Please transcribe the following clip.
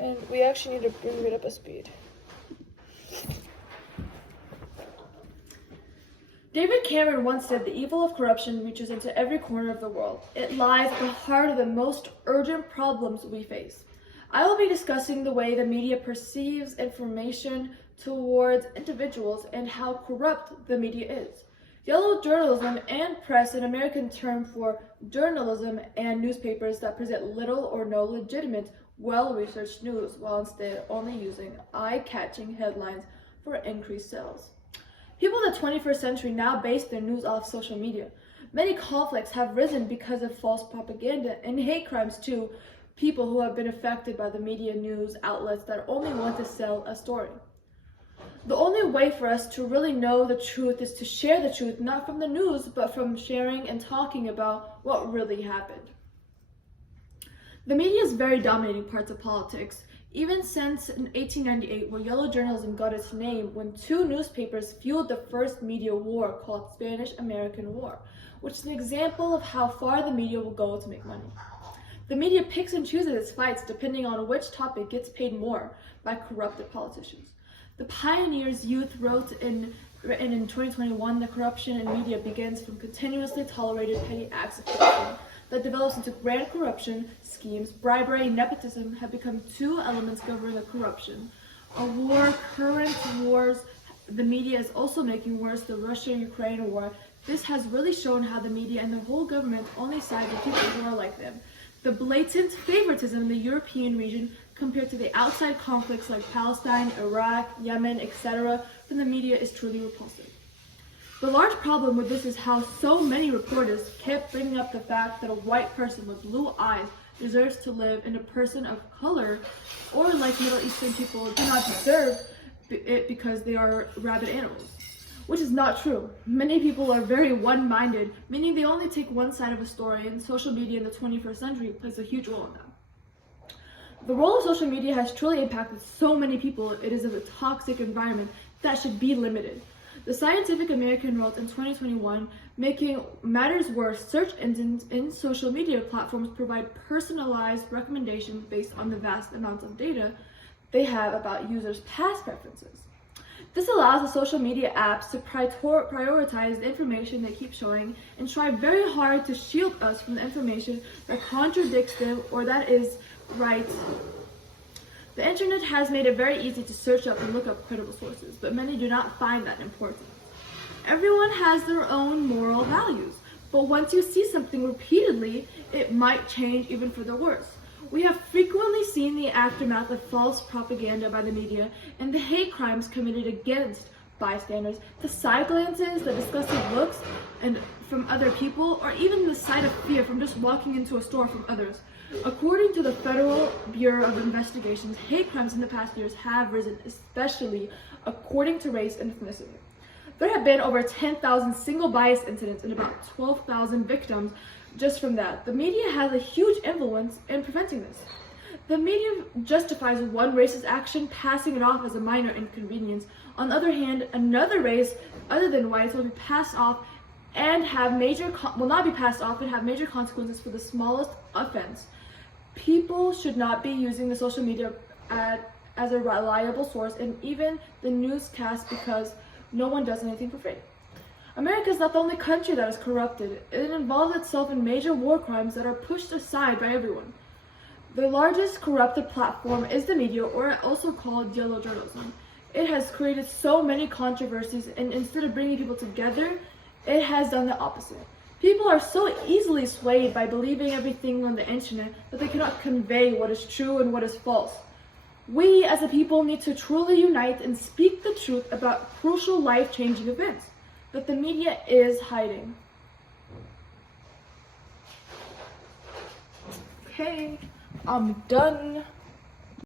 And we actually need to bring it up a speed. David Cameron once said, "The evil of corruption reaches into every corner of the world. It lies at the heart of the most urgent problems we face." I will be discussing the way the media perceives information towards individuals and how corrupt the media is. Yellow journalism and press, an American term for journalism and newspapers that present little or no legitimate, well-researched news, while instead only using eye-catching headlines for increased sales. People in the 21st century now base their news off social media. Many conflicts have risen because of false propaganda and hate crimes too. People who have been affected by the media news outlets that only want to sell a story. The only way for us to really know the truth is to share the truth, not from the news, but from sharing and talking about what really happened. The media is very dominating parts of politics, even since in 1898, where yellow journalism got its name when two newspapers fueled the first media war called Spanish-American War, which is an example of how far the media will go to make money. The media picks and chooses its fights depending on which topic gets paid more by corrupted politicians. The Pioneer's Youth wrote in 2021, "The corruption in media begins from continuously tolerated petty acts of corruption that develops into grand corruption schemes. Bribery and nepotism have become two elements governing the corruption. Current wars, the media is also making worse, the Russia-Ukraine war. This has really shown how the media and the whole government only side with people who are like them. The blatant favoritism in the European region compared to the outside conflicts like Palestine, Iraq, Yemen, etc. from the media is truly repulsive." The large problem with this is how so many reporters kept bringing up the fact that a white person with blue eyes deserves to live and a person of color, or like Middle Eastern people, do not deserve it because they are rabid animals. Which is not true. Many people are very one-minded, meaning they only take one side of a story, and social media in the 21st century plays a huge role in that. The role of social media has truly impacted so many people. It is a toxic environment that should be limited. The Scientific American wrote in 2021, "Making matters worse, search engines in social media platforms provide personalized recommendations based on the vast amounts of data they have about users' past preferences. This allows the social media apps to prioritize the information they keep showing and try very hard to shield us from the information that contradicts them or that is right. The internet has made it very easy to search up and look up credible sources, but many do not find that important. Everyone has their own moral values, but once you see something repeatedly, it might change even for the worse. We have frequently seen the aftermath of false propaganda by the media and the hate crimes committed against bystanders, the side glances, the disgusting looks and from other people, or even the sight of fear from just walking into a store from others. According to the Federal Bureau of Investigations, hate crimes in the past years have risen, especially according to race and ethnicity. There have been over 10,000 single bias incidents and about 12,000 victims just from that. The media has a huge influence in preventing this. The media justifies one race's action, passing it off as a minor inconvenience. On the other hand, another race other than whites will be passed off and will not be passed off and have major consequences for the smallest offense. People should not be using the social media as a reliable source and even the newscast because no one does anything for free. America is not the only country that is corrupted. It involves itself in major war crimes that are pushed aside by everyone. The largest corrupted platform is the media, or also called yellow journalism. It has created so many controversies, and instead of bringing people together, it has done the opposite. People are so easily swayed by believing everything on the internet that they cannot convey what is true and what is false. We as a people need to truly unite and speak the truth about crucial life-changing events that the media is hiding. Okay, I'm done.